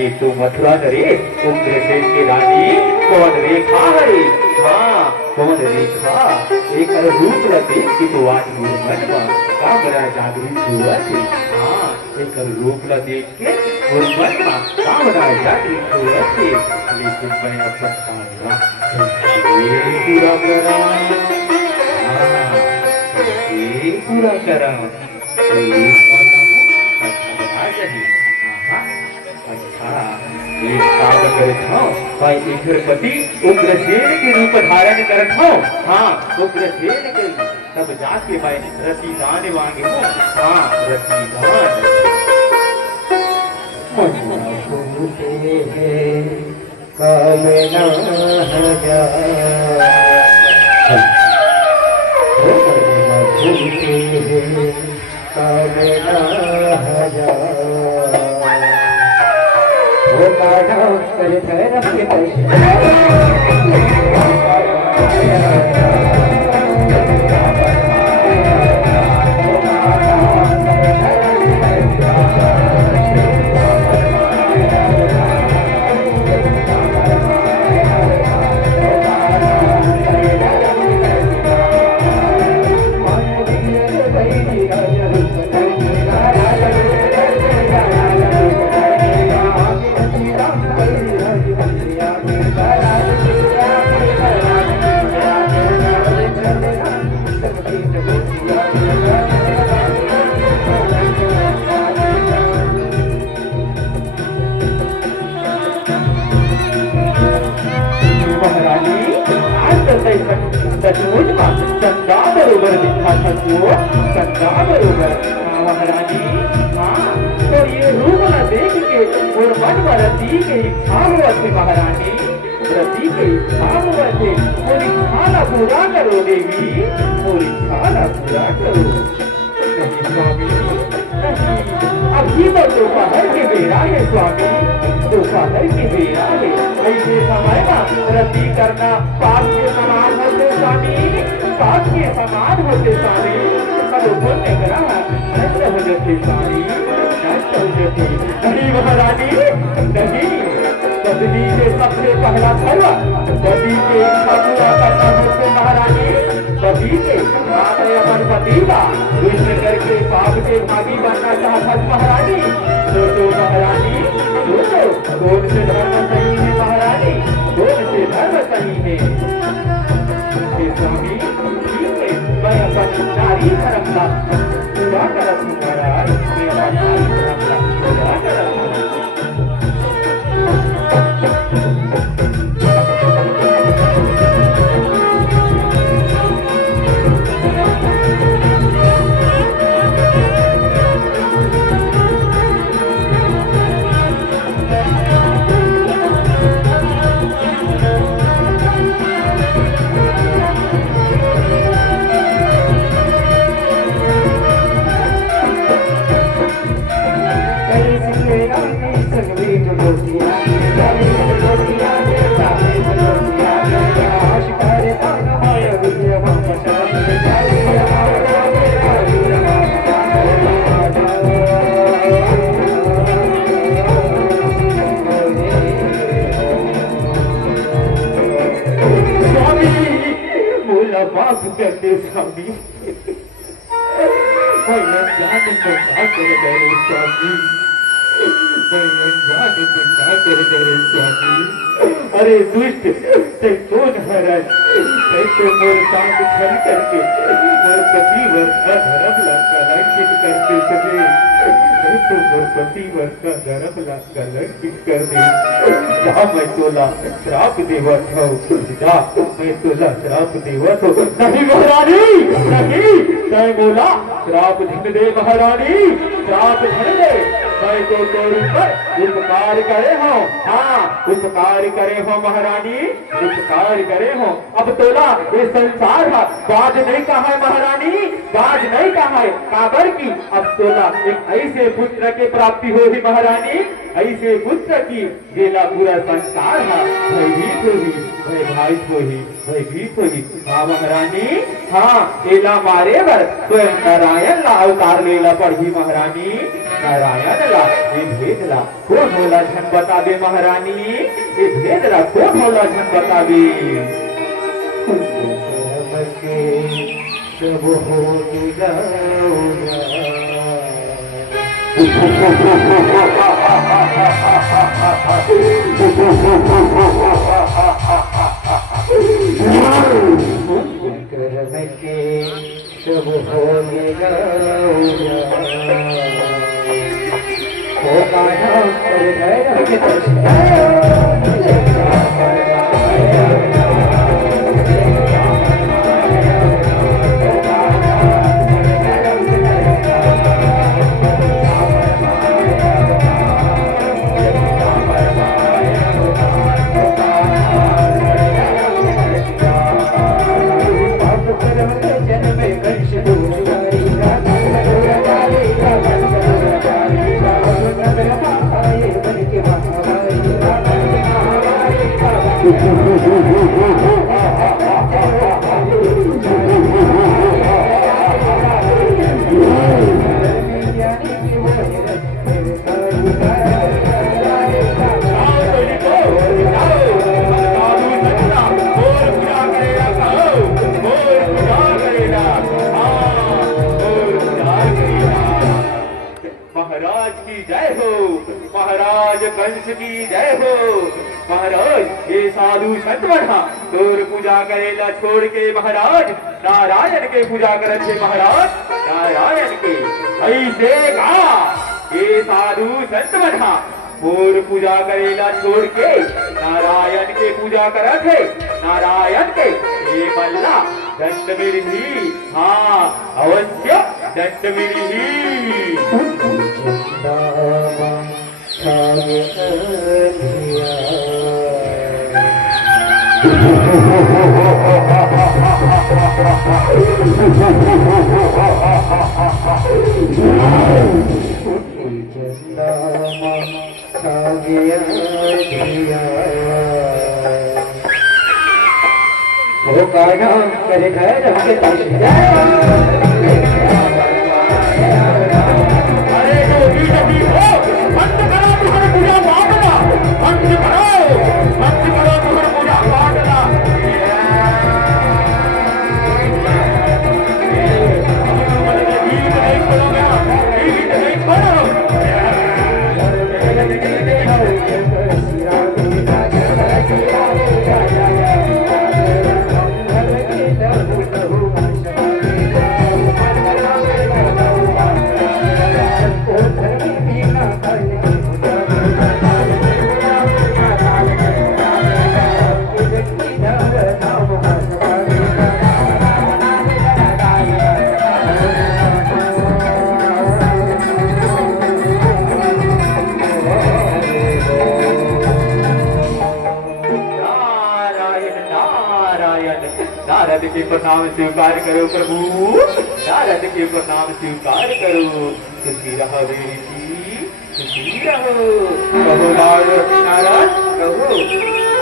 ये तो मथुरा करे उग्रसेन की रानी कौन रेखा है। हाँ कौन रेखा एक रूप रते कि तो आज मनवा का बड़ा जागरूक हुआ थी। हाँ एक रूप ला देख के और मनवा का बड़ा जागरूक हुआ थी। लेकिन मैं अपना पाना पूरा करा। हाँ ये पूरा करा पति उग्रसेन के रूप धारण करत हो। हाँ उग्रसेन के तब जाके मैं रतिदान मांगे हूँ। हाँ रतिदान महारानी। हाँ तो ये रूप न देख के और मन में रति के इच्छा हुआ थे। महारानी रति के इच्छा हुआ थे और इच्छा न पूरा करो देवी और इच्छा न पूरा करो। नहीं स्वामी अभी तो दोपहर के बेरा है स्वामी दोपहर के बेरा है। ऐसे समय का रति करना पाप के समान होते स्वामी पाप के समान होते स्वामी। पुण्य करा नष्ट हो जाते स्वामी नष्ट हो जाते। नहीं महारानी नहीं पत्नी के सबसे पहला धर्म पति के इच्छा पूरा करना होते। महारानी पति के अपन पति का दुष्ट करके पाप के भागी बनना चाहता। महारानी तो महारानी कौन से धर्म सही है। महारानी कौन से धर्म सही है। स्वामी मैं अपन नारी धर्म का पूरा करत हूँ। महाराज मैं अपन नारी धर्म का पूरा करत हूँ। करते स्वामी मैं ज्ञान को कर करे स्वामी, मैं अनजाने में क्या कर करे स्वामी। अरे दुष्ट, ते कौन हरण, कैसे मोर साथ छल करके मोर पति वर्ष का धर्म कलंकित करते सके, तो मोर पति वर्ष का धर्म कलंकित कर दे। जा मैं तोला श्राप देवत हूँ, जा मैं तोला श्राप देवत हूँ। नहीं महारानी नहीं, तय बोला श्राप झिक दे महारानी, श्राप झिक दे। मैं तो तेरे पर उपकार करे हो, हाँ उपकार करे हो महारानी, उपकार करे हो। अब तोला ये संसार है, बाज नहीं कहा है महारानी, बाज नहीं कहा है काबर की। अब तोला एक ऐसे पुत्र के प्राप्ति हो ही महारानी, ऐसे पुत्र की जेला पूरा संसार है भयभीत होगी, भयभीत होगी, भयभीत होगी। हाँ महारानी, हाँ एला मारे बर स्वयं नारायण ला अवतार लेला पड़ी महारानी, नारायण ला ये भेद ला कौन होला झन बता दे महारानी, ये भेद ला कौन होला झन बता दे। सब हो सब महाराज की जय हो, महाराज कंस की जय हो। महाराज ये साधु संत बना तोर पूजा करेला छोड़ के महाराज नारायण के पूजा करे महाराज, नारायण के ऐसे कहा ये साधु संत बना मोर पूजा करेला छोड़ के नारायण के पूजा करत है, नारायण के ये मल्ला दंड मिली, हाँ अवश्य दंड मिली। वो गाना करे घर हमके अरे जो हो मंच करो तुम्हारे पूजा पाठना, मंच करो तुम्हारे पूजा पाठना। गीत नहीं पढ़ोगे, गीत नहीं पढ़ो। नारद के प्रणाम स्वीकार करो प्रभु, नारद के प्रणाम स्वीकार करो। सुखी रहो बेटी, सुखी रहो। कहो नारद कहो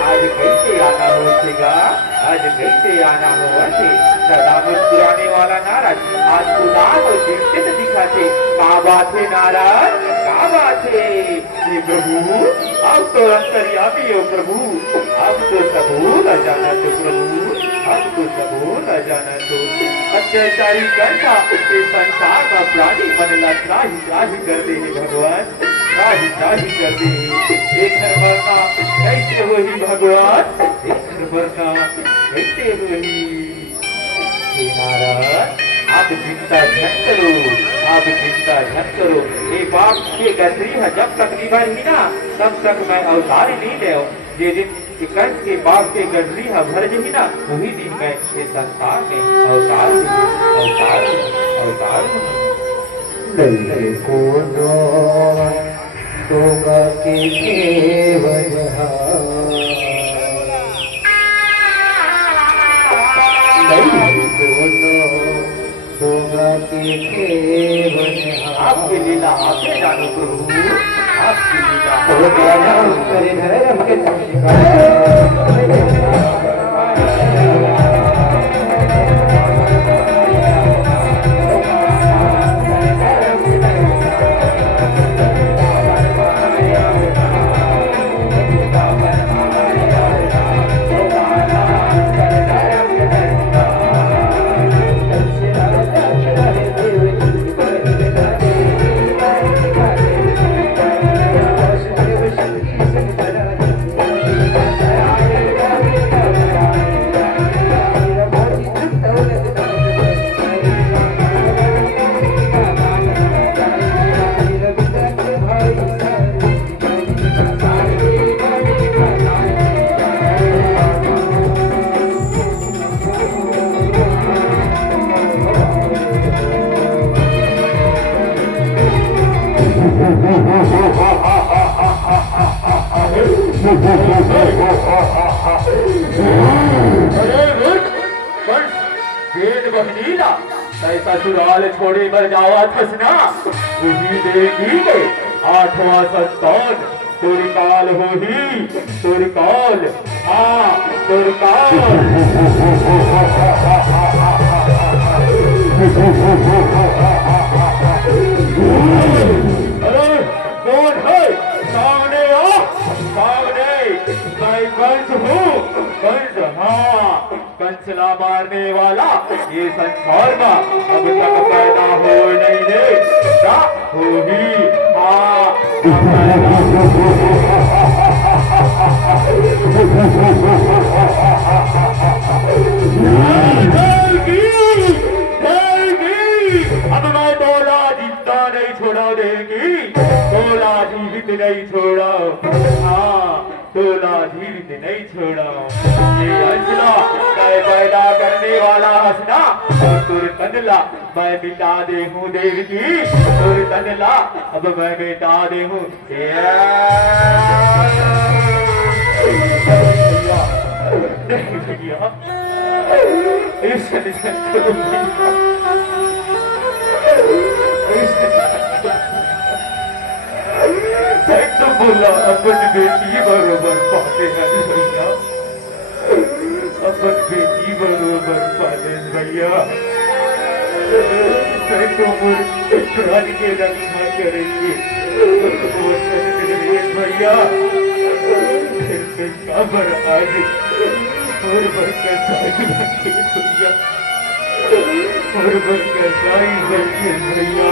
आज कैसे आना होगा, आज कैसे आना होगा। सदा मुस्कुराने वाला नारद आज उदास और चिंतित दिखा थे। क्या बात है नारद, क्या क्या बात है ये प्रभु, आप तो अंतर्यामी हो प्रभु, आप तो सबूत अजाना तो प्रभु, आप तो सबूत अजाना तो अत्याचारी करता इस संसार का प्राणी बनला त्राही त्राही करते हैं भगवान, त्राही त्राही करते हैं। एक वरना कैसे वही भगवान, एक वरना कैसे वही। नारायण आप चिंता मत करो, आप चिंता मत करो। ये बाप के गठरी है जब तक निभर ही ना तब तक मैं अवतार नहीं ले। ये दिन कंस के बाप के गठरी है भर ही ना वही दिन मैं इस संसार में अवतार अवतार अवतार आपकी लीला आपने जानो प्रभु, आपकी ससुराल छोड़े मर जावा थसना वही देगी के आठवां संतान तुरकाल हो ही तुरकाल, हाँ तुरकाल। अरे कौन है सामने आ, सामने मैं कंस हूँ, कंस, हाँ कंसला मारने वाला ये संसार का अब तक पैदा हो नहीं दे क्या हो ही, हाँ अब मैं बोला जिंदा नहीं छोड़ा देगी, बोला जीवित नहीं छोड़ा, हाँ बोला जीवित नहीं छोड़ा। ये हंसना मैं पैदा करने वाला हंसना तुर तनला मैं मिटा दे हूँ देवकी, तुर तनला अब मैं मिटा दे हूँ। तो बोला अपन बेटी बरोबर पाते भैया, अपन बेटी बरोबर पाते भैया, प्राण के रक्षा करेंगे भैया। खबर आज और बरकत भैया, और बरकत भैया।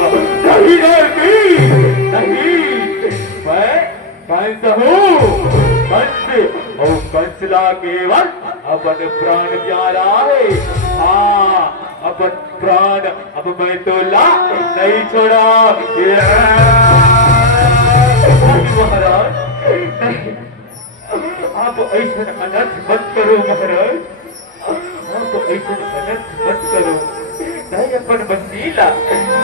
नहीं मैं कंस हूँ, कंस और कंसला केवल अपन प्राण प्यारा है, हाँ अपन प्राण अब मैं तो ला नहीं छोड़ा। महाराज आप ऐसा अनर्थ मत करो महाराज, आप ऐसा अनर्थ मत करो। नहीं अपन बंदीला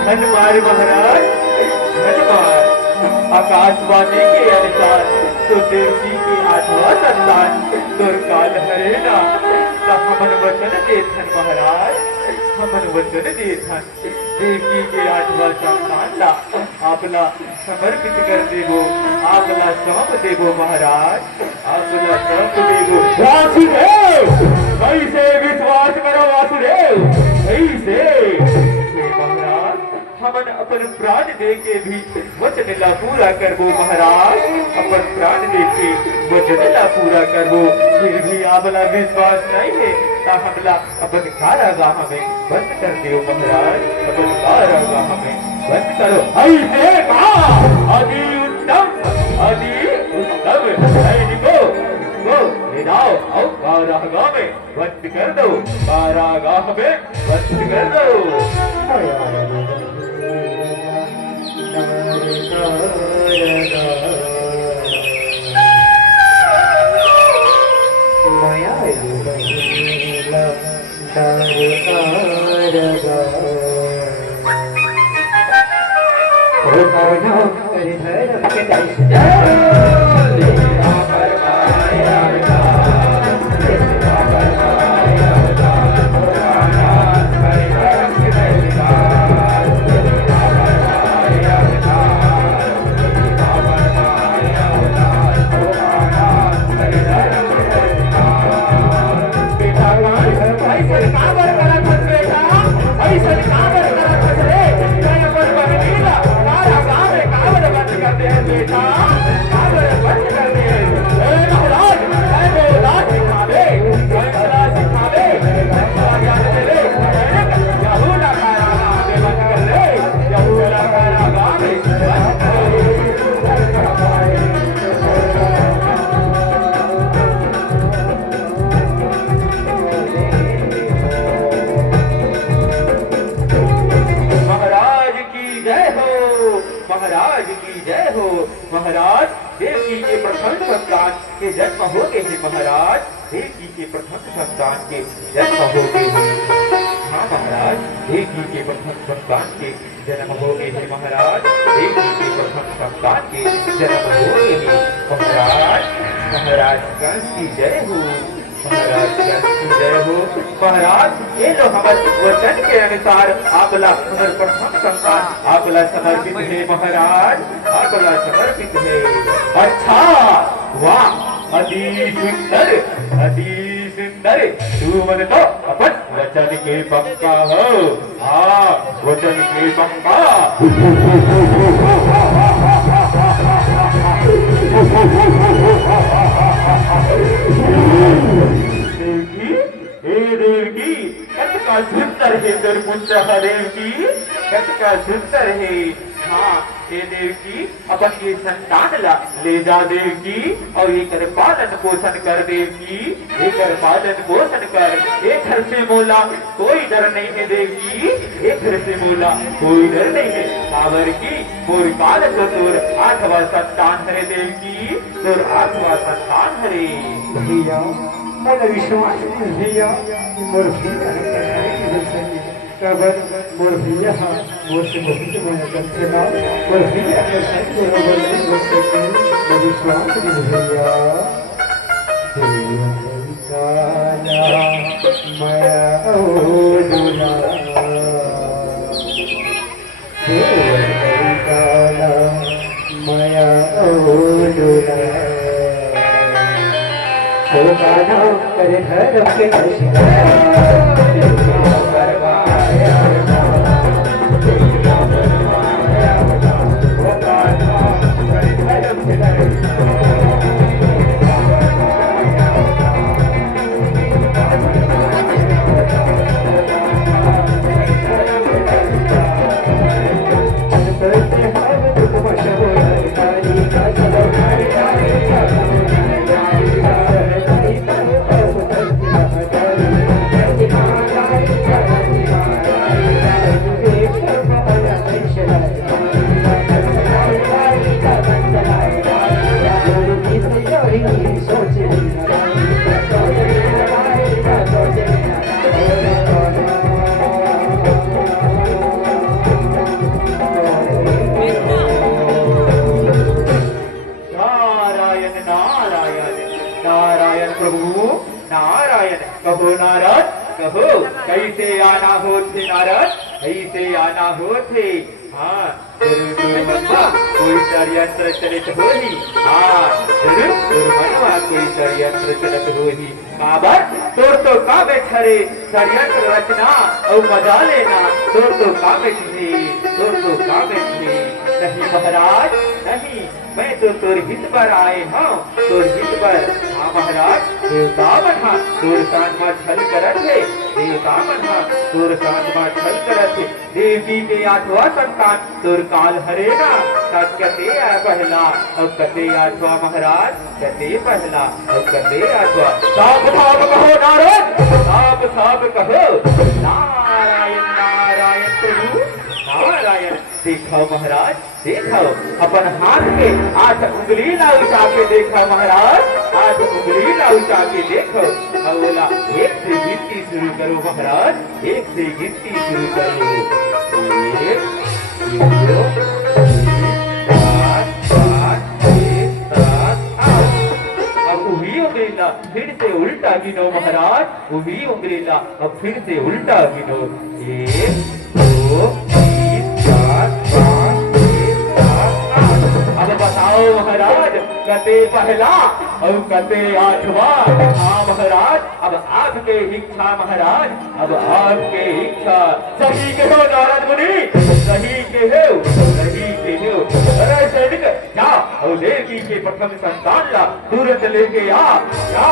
धन मार महाराज, धन मार। आकाशवाणी के अनुसार तो देवजी की आठवां संतान दुर्काल हरेना, हमन वचन देथन महाराज, हमन वचन देथन देवकी के आठवां संतान ला आपला समर्पित कर देवो, आपला सौंप देवो महाराज, आपला सौंप देवो। वासुदेव कैसे विश्वास करो वासुदेव, कैसे महाराज हमन अपन प्राण दे के भी वचन ला पूरा करबो महाराज, अपन प्राण दे के वचन ला पूरा करबो। फिर भी आपला विश्वास नहीं है ता हमला अपन कारागाह में बंद कर दियो महाराज, अपन कारागाह में बंद करो। ऐसे कहा अति उत्तम सैनिको को ले जाओ और कारागाह में बंद कर दो, कारागाह में बंद कर दो। महाराज देवकी के प्रथम संतान के जन्म हो गए हैं महाराज, देवकी के प्रथम संतान के जन्म हो गए हैं। हाँ महाराज, देवकी के प्रथम संतान के जन्म हो गए हैं महाराज, देवकी के प्रथम संतान के जन्म हो गए हैं महाराज। महाराज कंस की जय हो, महाराज कंस की जय हो। महाराज ये लो हमारे वचन के अनुसार आपला हमारे प्रथम संतान आपला समर्पित है महाराज, आपला समर्पित है। अच्छा वाह, अति सुंदर अति सुंदर, तू मन तो अपन वचन के पक्का हो। हाँ वचन के पक्का। देवकी कतका सुंदर है तेरे पुत्र देवकी, कतका सुंदर है। हाँ हे देवकी अपन ये संतान ला ले जा देवकी, और ये कर पालन पोषण कर देवकी, ये कर पालन पोषण कर। एक घर से बोला कोई डर नहीं है देवकी, एक घर से बोला कोई डर नहीं है। सावर की मोर काल को तोर आठवा संतान हरे देवकी, तोर आठवा संतान हरे। भैया मेरा विश्वास नहीं भैया, मोर भैया कबर मोर भैया मोर से बहुत बड़ा करते ना, मोर भैया के साथ बराबर नहीं हो सकते, मैं विश्वास नहीं भैया। काला मैं ओडुला, काला मैं ओडुला, तो गाना करे धर्म के कहो नारद कहो कैसे आना होते नारद, कैसे आना होते। हाँ कोई षड्यंत्र चलित होही, हाँ जरूर मनवा कोई षड्यंत्र चलित होही। काबर तोर तो काबे छरे षड्यंत्र रचना और मजा लेना, तोर तो काबे छरे तो काबिल थे नहीं महाराज नहीं मैं तो तोर हित पर आए हाँ तोर हित पर हाँ महाराज देवता बना तोर कान में छल करत है देवता बना तोर कान में छल करत है देवी के आठवां संतान तोर काल हरेगा तब कते आ पहला अब कते आठवां महाराज कते पहला अब कते आठवां साफ साफ कहो नारद साफ कहो नारायण नारायण प्रभु नारायण देखो महाराज देखो अपन हाथ के 8 उंगली ना उठा के देखो महाराज 8 उंगली ना उठा के देखो अब बोला एक से गिनती शुरू करो महाराज एक से गिनती शुरू करो 1 2 उंगलीला फिर से उल्टा गिनो महाराज वही उंगलीला अब फिर से उल्टा गिनो 1 2 3 4 5 6 7 8 अब बताओ महाराज कते पहला और कते आठवां हाँ महाराज अब आपके इच्छा महाराज अब आपके इच्छा सही के हो नारद मुनि सही के हो अरे सैनिक जा और देवी के प्रथम संतान ला तुरंत लेके आ जा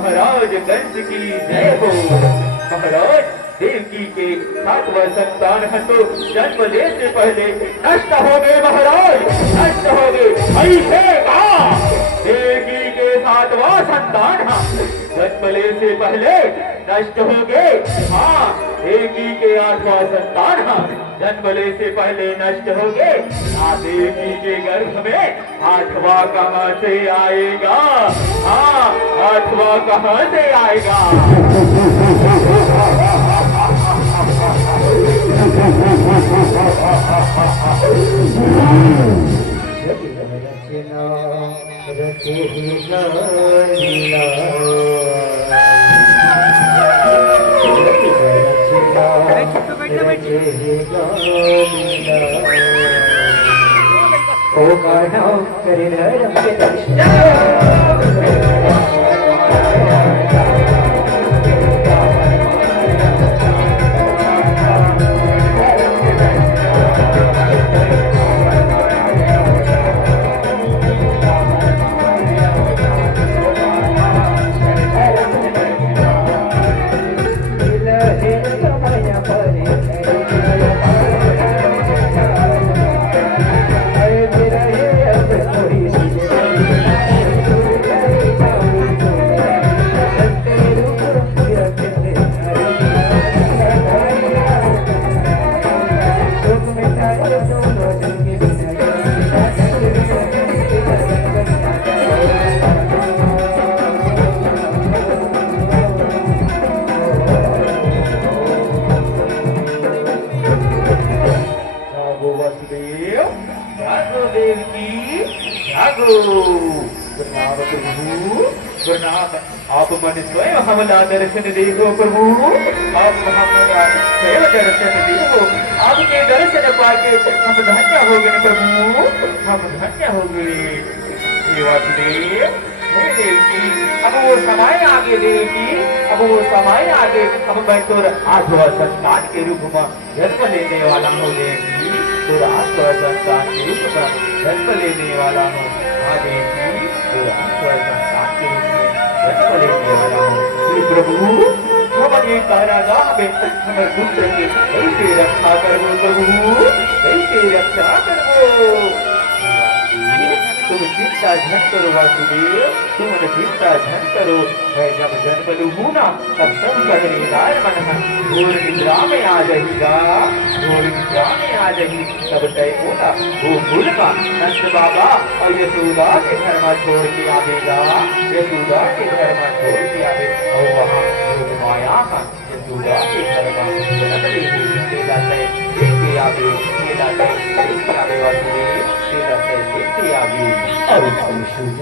महाराज कंस की जय हो महाराज देवकी के 7वां संतान है तो जन्म लेने से पहले नष्ट हो गए महाराज नष्ट हो गए ऐसे का देवकी के 7वां संतान जन्म लेने से पहले नष्ट हो गए हाँ देवकी के 8वां संतान जन्म लेने से पहले नष्ट हो गए देवी के गर्भ में 8वां कहां से आएगा हाँ 8वां कहां से आएगा ओ गाना करे रंग दर्शन आप मन स्वयं हमारा दर्शन देखो प्रभु आप हमारा स्वयं दर्शन देखो आपके दर्शन पाके हम धन्य हो गए प्रभु हम धन्य हो गए वासुदेव नहीं देवकी, अब वो समय आगे देवकी, अब वो समय आगे, अब मैं तो आठवां संतान के रूप में जन्म लेने वाला हूँ देवकी, तो आठवां संतान के रूप में जन्म लेने वाला हूँ। हाँ देवकी, तो आठवां संतान के रूप में जन्म लेने वाला हूँ। हे प्रभु, हमें कहना हमें हमें पुत्र की कैसे रक्षा करो प्रभु, कैसे रक्षा करो। तुम चिंता झन करो वासुदेव, तुम चिंता झन करो। मैं जब जन्म लूँ ना तब सब कहनेदार मन घोर निद्रा में आ जाएगा, घोर निद्रा में आ जाएगी। तब तय बोला वो भूल का नंद बाबा और यशोदा के घर में छोड़ के आवेगा, यशोदा के घर में छोड़ के आवे और वहाँ योग माया का यशोदा के घर में जन्म लेके आवे, मेला लेके आवे वासुदेव, मेला लेके आवे। और संशुद्ध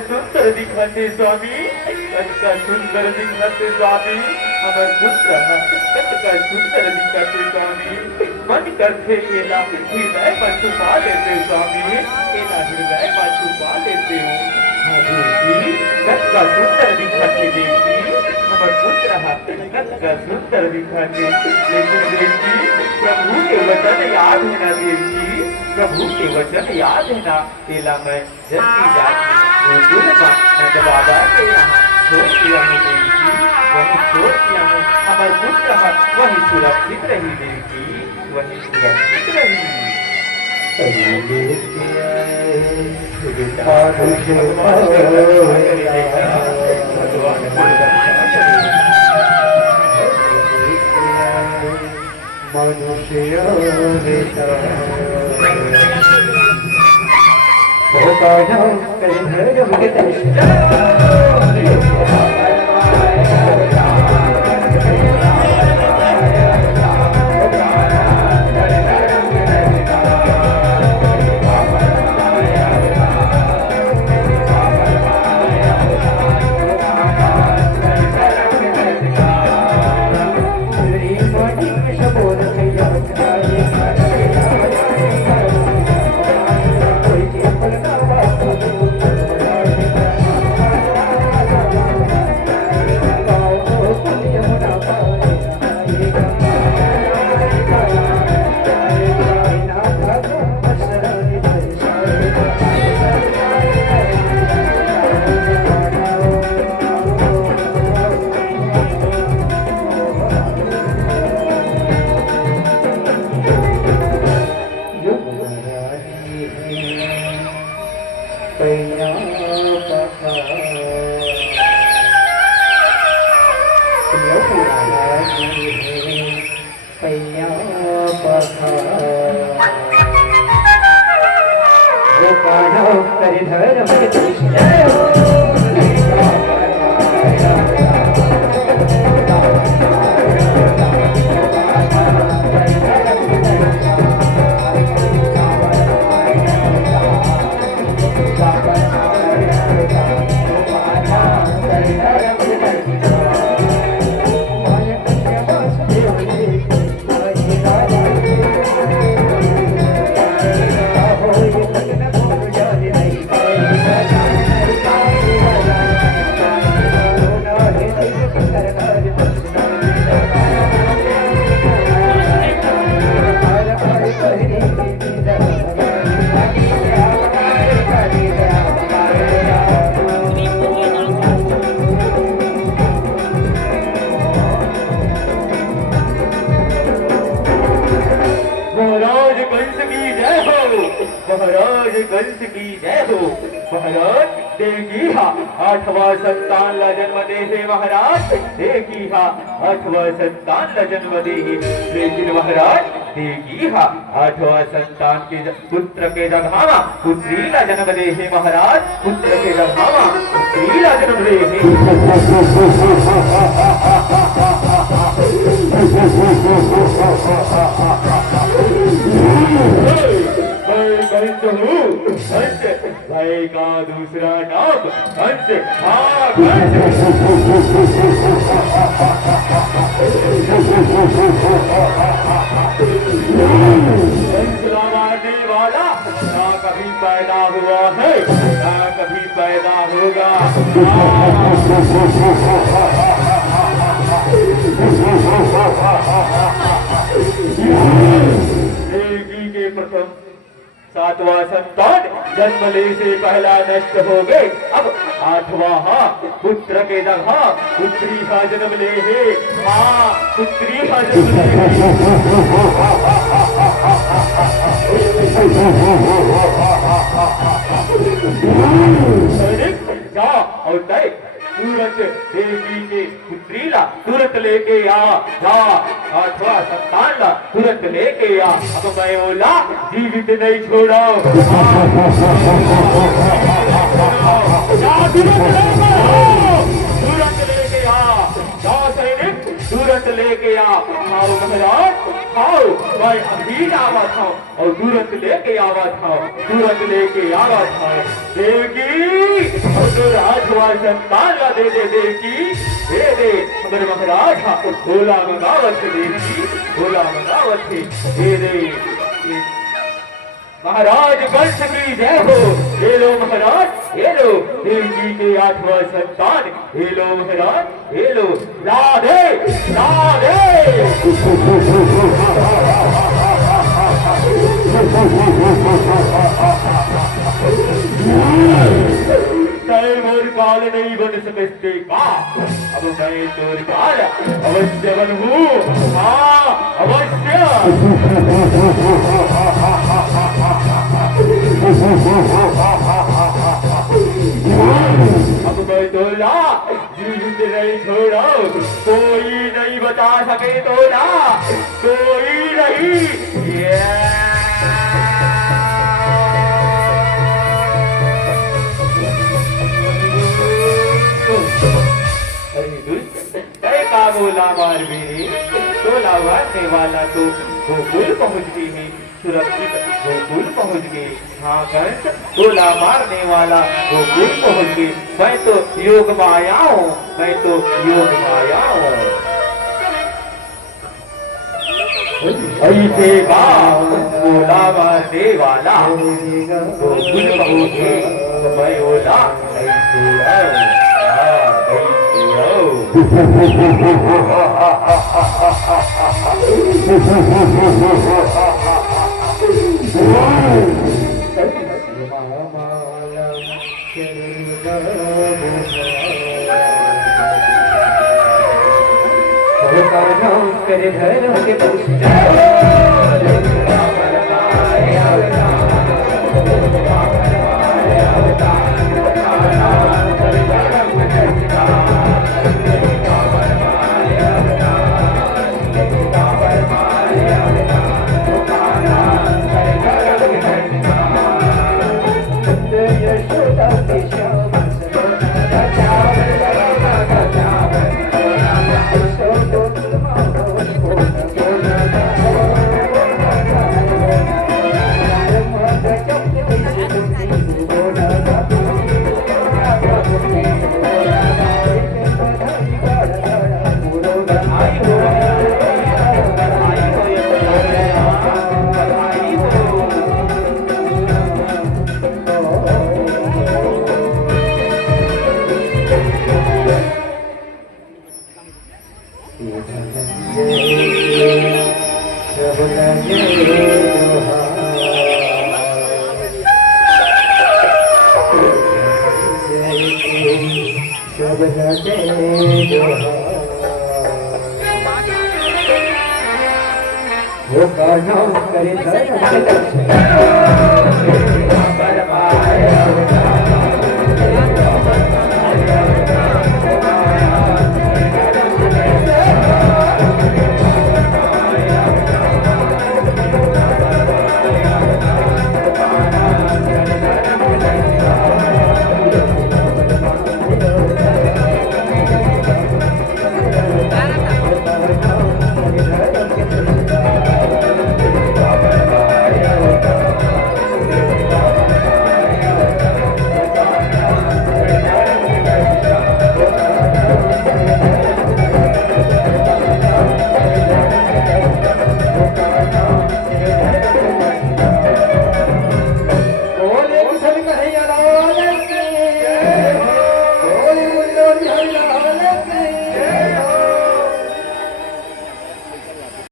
सुंदर दिखाते स्वामी, कटका सुंदर दिखाते स्वामी, हमारे पुत्र कटका सुंदर दिखाते स्वामी। मन करते केला हृदय पर छुपा लेते स्वामी, केला हृदय पर छुपा लेते हो। कटका सुंदर दिखाते देवी, हमारे पुत्र कटका सुंदर दिखाते। लेकिन देवी प्रभु के वचन याद है ना देवी, प्रभु के वचन याद है ना। केला मैं जल्दी जाती नंद बाबा के यहाँ छोड़ दिया हूँ देवी, वही छोड़ दिया हूँ। हमारे पुत्र वही सुरक्षित रही देवी, वही सुरक्षित रही। कंस की जय हो, महाराज कंस की जय हो। महाराज देखी हा 8वां संतान ला जन्म दे हे महाराज, देखी हा 8वां संतान ला जन्म दे। लेकिन महाराज देखी हा 8वां संतान के पुत्र के जगह पुत्री ला जन्म दे हे महाराज, पुत्र के जगह पुत्री ला जन्म दे कंस भाई का दूसरा नाम कंस। हाँ कंस मारने वाला ना कभी पैदा हुआ है ना कभी पैदा होगा। देवी के प्रथम 7वां संतान जन्म ले से पहला नष्ट हो गए। अब 8वां पुत्र के जगह पुत्री का जन्म ले है। माँ पुत्री का जन्म ले जा और तय तुरंत देवी के पुत्री ला तुरंत लेके आ जा। 8वां संतान ला तुरंत लेके आ। अब मैं बोला जीवित नहीं छोड़ा। तुरंत लेके आ जा सैनिक, तुरंत लेके आ। आओ महाराज आओ, मैं अभी आवा था और तुरंत लेके आवा था, तुरंत लेके आवा था। देवकी तो 8वां संतान ला दे दे देवकी, दे दे अगर महाराज बोला मंगावत देवकी, बोला मंगावत दे दे। महाराज कंस की जय हो। ये लो महाराज ये लो देवकी के 8वां संतान, ये लो महाराज ये लो। राधे राधे मोर काल नहीं बन सकते का, अब मैं तोर काल अवश्य बनूं। हाँ अवश्य। अब मैं तोला जीवित नहीं छोड़ा, कोई नहीं बचा सके तोला, कोई नहीं। बोला मार मेरे तोला मारने वाला तो गोकुल पहुंच गई है, सुरक्षित गोकुल पहुंच गए। हाँ कंस तोला मारने वाला गोकुल पहुंच गए। मैं तो योग माया हूँ, मैं तो योग माया हूँ। ऐसे का तोला मारने वाला गोकुल पहुंच गए। मैं बोला ऐसे करे घर के प्रणाम करे